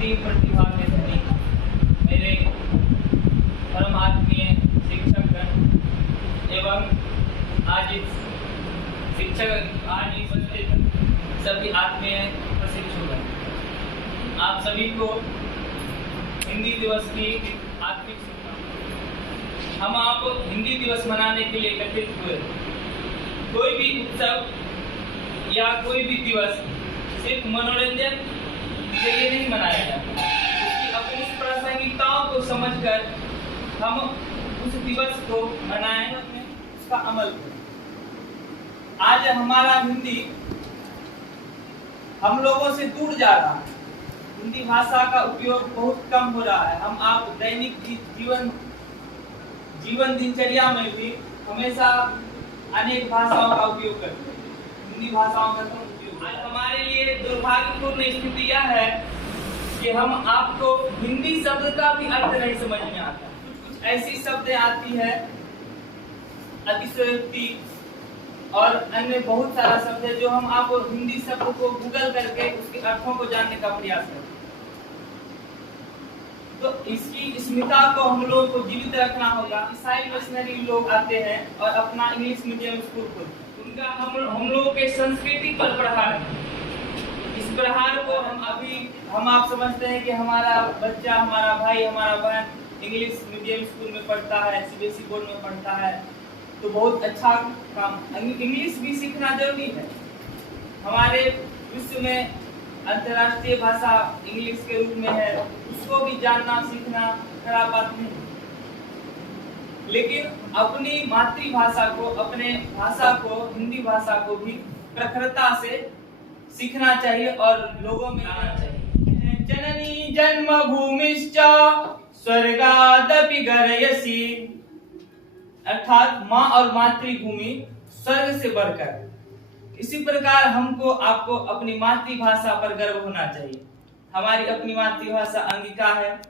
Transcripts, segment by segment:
शांति प्रतिभा के धनी मेरे परम आत्मीय शिक्षकगण एवं आज उपस्थित सभी आत्मीय प्रशिक्षुगण, आप सभी को हिंदी दिवस की हार्दिक शुभकामनाएं। हम आप हिंदी दिवस मनाने के लिए एकत्रित हुए। कोई भी उत्सव या कोई भी दिवस सिर्फ मनोरंजन के लिए नहीं मनाया जाता, उसकी अपनी प्रासंगिकताओं को समझकर हम उस दिवस को मनाएं, उसका अमल करें। आज हमारा हिंदी हम लोगों से दूर जा रहा है। हिंदी भाषा का उपयोग बहुत कम हो रहा है। हम आप दैनिक जीवन दिनचर्या में भी हमेशा अनेक भाषाओं का उपयोग करते हैं। हिंदी भाषाओं का उपयोग आज हमारे लिए दुर्भाग्यपूर्ण स्थिति यह है कि हम आपको हिंदी शब्द का भी अर्थ नहीं समझ में आता। कुछ ऐसी शब्द आती है, अतिशयोक्ति और अन्य बहुत सारा शब्द है जो हम आपको हिंदी शब्द को गूगल करके उसके अर्थों को जानने का प्रयास करते हैं। तो इसकी स्मिता को हम लोगों को जीवित रखना होगा। ईसाई मिशनरी लोग आते हैं और अपना इंग्लिश मीडियम स्कूल खोलते हैं। उनका हम लोगों के संस्कृति पर प्रहार है। इस प्रहार को हम आप समझते हैं कि हमारा बच्चा, हमारा भाई, हमारा बहन इंग्लिश मीडियम स्कूल में पढ़ता है, सीबीएसई बोर्ड में पढ़ता है, तो बहुत अच्छा काम। इंग्लिश भी सीखना जरूरी है। हमारे विश्व में अंतर्राष्ट्रीय भाषा इंग्लिश के रूप में है, उसको भी जानना सीखना खराब बात नहीं, लेकिन अपनी मातृभाषा को, अपने भाषा को, हिंदी भाषा को भी प्रखरता से सीखना चाहिए और लोगों में आना चाहिए। जननी जन्मभूमिश्च स्वर्गादपि गर्यसि, अर्थात माँ और मातृभूमि स्वर्ग से बढ़कर। इसी प्रकार हमको आपको अपनी मातृभाषा पर गर्व होना चाहिए। हमारी अपनी मातृभाषा अंगिका है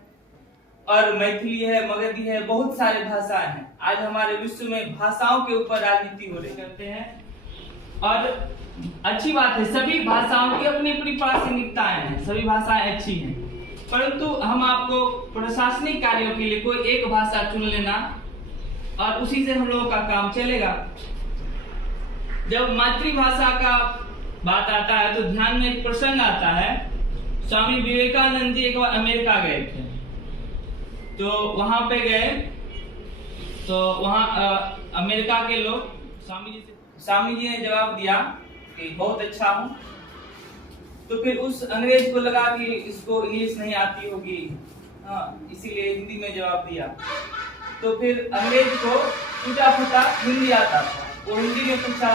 और मैथिली है, मगधी है, बहुत सारे भाषाएं हैं। आज हमारे विश्व में भाषाओं के ऊपर राजनीति हो रही करते हैं और अच्छी बात है। सभी भाषाओं की अपनी अपनी प्रासंगिकताएं हैं, सभी भाषाएं अच्छी हैं, परंतु हम आपको प्रशासनिक कार्यों के लिए कोई एक भाषा चुन लेना और उसी से हम लोगों का काम चलेगा। जब मातृभाषा का बात आता है तो ध्यान में एक प्रसंग आता है। स्वामी विवेकानंद जी एक बार अमेरिका गए थे, तो वहां पे गए तो वहां अमेरिका के लोग स्वामी जी ने जवाब दिया कि बहुत अच्छा हूं। तो फिर उस अंग्रेज को लगा कि इसको इंग्लिश नहीं आती होगी, इसीलिए हिंदी में जवाब दिया। तो फिर अंग्रेज को टूटा फूटा हिंदी आता था। वो हिंदी में पूछा,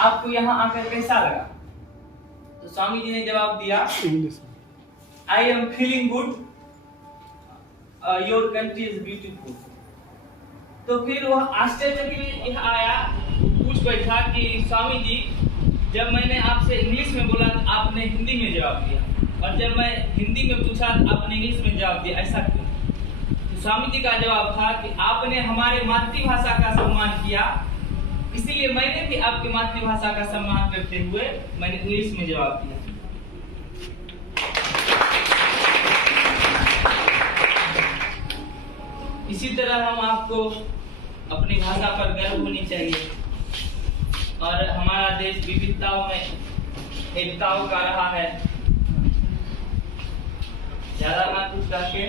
आपको यहाँ आकर कैसा लगा? तो स्वामी जी ने जवाब दिया, I am feeling good, your country is beautiful. तो फिर वह आश्चर्य के लिए आया, पूछ बैठा कि स्वामी जी, जब मैंने आपसे इंग्लिश में बोला तो आपने हिंदी में जवाब दिया, और जब मैं हिंदी में पूछा तो आपने इंग्लिश में जवाब दिया, ऐसा क्यों? स्वामी जी का जवाब था कि आपने हमारे मातृभाषा का सम्मान किया, इसलिए मैंने भी आपकी मातृभाषा का सम्मान करते हुए मैंने इंग्लिश में जवाब दिया। इसी तरह हम आपको अपनी भाषा पर गर्व होनी चाहिए और हमारा देश विविधताओं में एकताओं का रहा है। ज्यादा ना कुछ करके